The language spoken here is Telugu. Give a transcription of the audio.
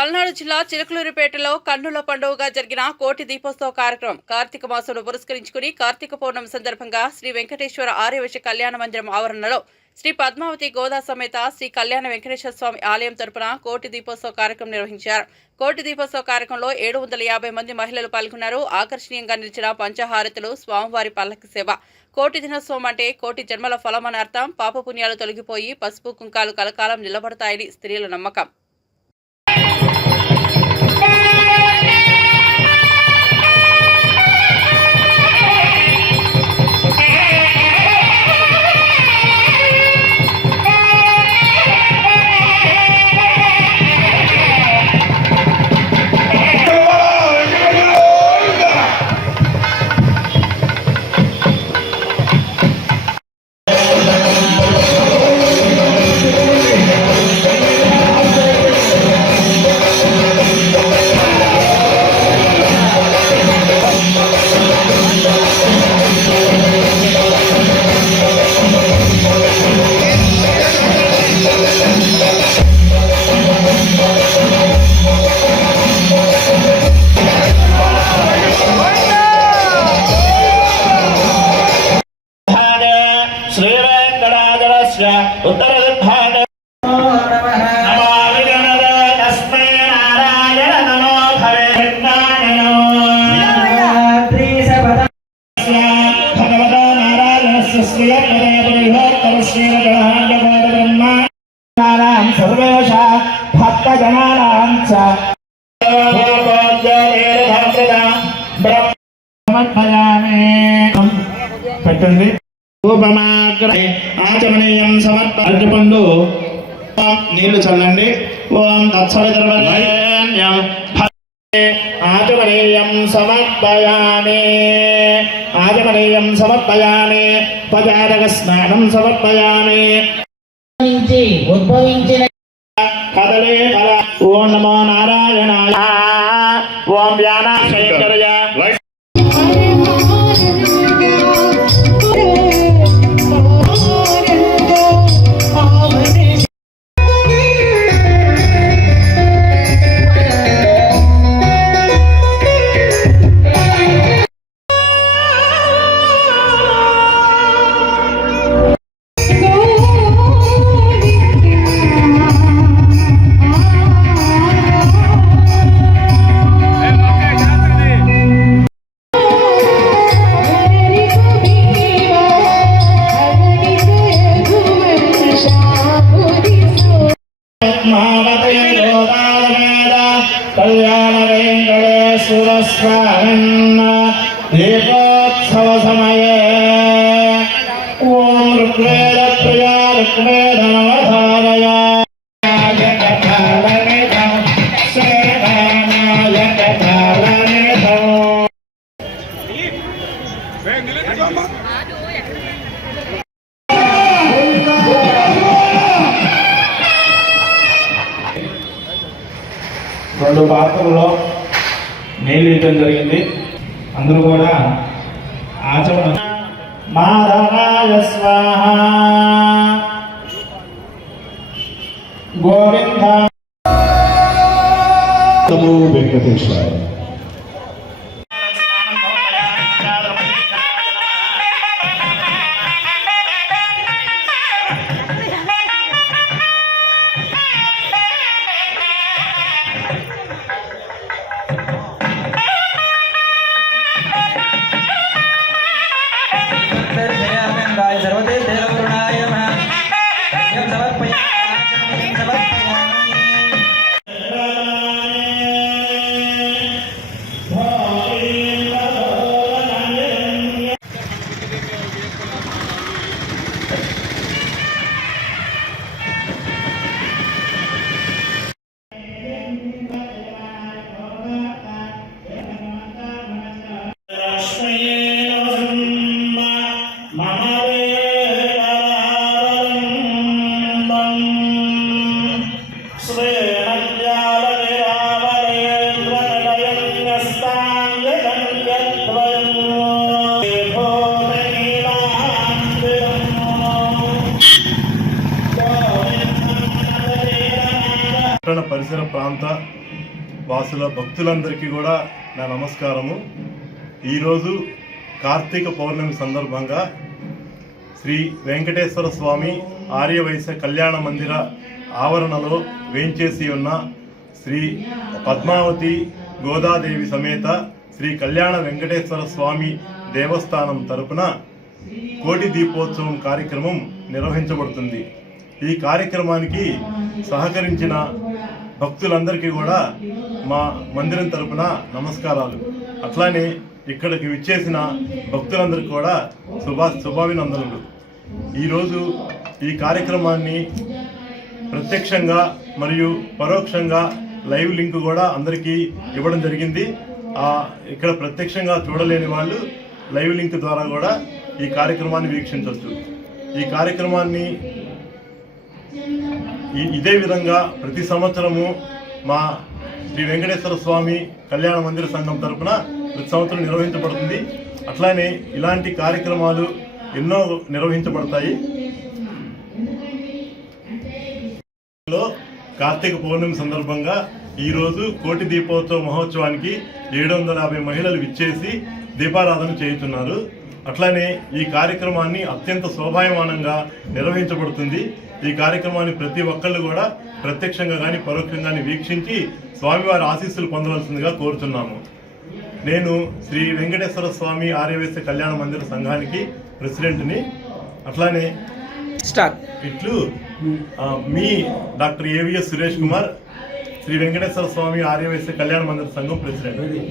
పల్నాడు జిల్లా చిలకలూరిపేటలో కన్నుల పండుగగా జరిగిన కోటి దీపోత్సవ కార్యక్రమం కార్తీక మాసంను పురస్కరించుకుని కార్తీక పౌర్ణమి సందర్భంగా శ్రీ వెంకటేశ్వర ఆర్యవైశ్య కళ్యాణ మందిరం ఆవరణలో శ్రీ పద్మావతి గోదా సమేత శ్రీ కళ్యాణ వెంకటేశ్వర స్వామి ఆలయం తరపున కోటి దీపోత్సవ కార్యక్రమం నిర్వహించారు. కోటి దీపోత్సవ కార్యక్రమంలో 750 మంది మహిళలు పాల్గొన్నారు. ఆకర్షణీయంగా నిలిచిన పంచహారతులు, స్వామివారి పల్లకి సేవ. కోటి దినోత్సవం అంటే కోటి జన్మల ఫలమని అర్థం. పాపపుణ్యాలు తొలగిపోయి పసుపు కుంకాలు కలకాలం నిలబడతాయని స్త్రీల నమ్మకం. పెట్టండి. ఆచమనీయం సమర్పండు నీళ్లు చల్లండి. ఓం తత్సవితుర్వరేణ్యం ఆచమనీయం సమర్పయామి. ఆచమనీయం సమర్పయామి. పదారక స్నానం సమర్పయామి. ఉద్భవించిన కదలే కల. ఓం నమో నారాయణాయ. ఓం వ్యానాశంకరయ. కళ్యాణ వెంకటేశ్వర స్వామి దీపోత్సవ సమయే ఓం ఋగ్వేద ప్రియా ఋగ్వేద నవధారయ రెండు పాత్రల్లో నీళ్ళు ఇవ్వడం జరిగింది. అందరూ కూడా ఆచమన. మాధవాయ స్వాహ. గోవింద నమో వెంకటేశ్వర. పరిసర ప్రాంత వాసుల భక్తులందరికీ కూడా నా నమస్కారము. ఈరోజు కార్తీక పౌర్ణమి సందర్భంగా శ్రీ వెంకటేశ్వర స్వామి ఆర్యవైశ్య కళ్యాణ మందిర ఆవరణలో వేంచేసి ఉన్న శ్రీ పద్మావతి గోదాదేవి సమేత శ్రీ కళ్యాణ వెంకటేశ్వర స్వామి దేవస్థానం తరపున కోటి దీపోత్సవం కార్యక్రమం నిర్వహించబడుతుంది. ఈ కార్యక్రమానికి సహకరించిన భక్తులందరికీ కూడా మా మందిరం తరపున నమస్కారాలు. అట్లానే ఇక్కడికి విచ్చేసిన భక్తులందరికీ కూడా శుభాభినందనలు. ఈరోజు ఈ కార్యక్రమాన్ని ప్రత్యక్షంగా మరియు పరోక్షంగా లైవ్ లింక్ కూడా అందరికీ ఇవ్వడం జరిగింది. ఇక్కడ ప్రత్యక్షంగా చూడలేని వాళ్ళు లైవ్ లింక్ ద్వారా కూడా ఈ కార్యక్రమాన్ని వీక్షించవచ్చు. ఈ కార్యక్రమాన్ని ఇదే విధంగా ప్రతి సంవత్సరము మా శ్రీ వెంకటేశ్వర స్వామి కళ్యాణ మందిర సంఘం తరపున ప్రతి సంవత్సరం నిర్వహించబడుతుంది. అట్లానే ఇలాంటి కార్యక్రమాలు ఎన్నో నిర్వహించబడతాయి. కార్తీక పౌర్ణమి సందర్భంగా ఈరోజు కోటి దీపోత్సవ మహోత్సవానికి 750 మహిళలు విచ్చేసి దీపారాధన చేయుతున్నారు. అట్లానే ఈ కార్యక్రమాన్ని అత్యంత శోభాయమానంగా నిర్వహించబడుతుంది. ఈ కార్యక్రమాన్ని ప్రతి ఒక్కళ్ళు కూడా ప్రత్యక్షంగా కానీ పరోక్షంగా వీక్షించి స్వామివారి ఆశీస్సులు పొందవలసిందిగా కోరుతున్నాము. నేను శ్రీ వెంకటేశ్వర స్వామి ఆర్యవైశ్య కళ్యాణ మందిర సంఘానికి ప్రెసిడెంట్ని. అట్లానే ఇట్లు మీ డాక్టర్ ఏవిఎస్ సురేష్ కుమార్, శ్రీ వెంకటేశ్వర స్వామి ఆర్యవైశ్య కళ్యాణ మందిర సంఘం ప్రెసిడెంట్.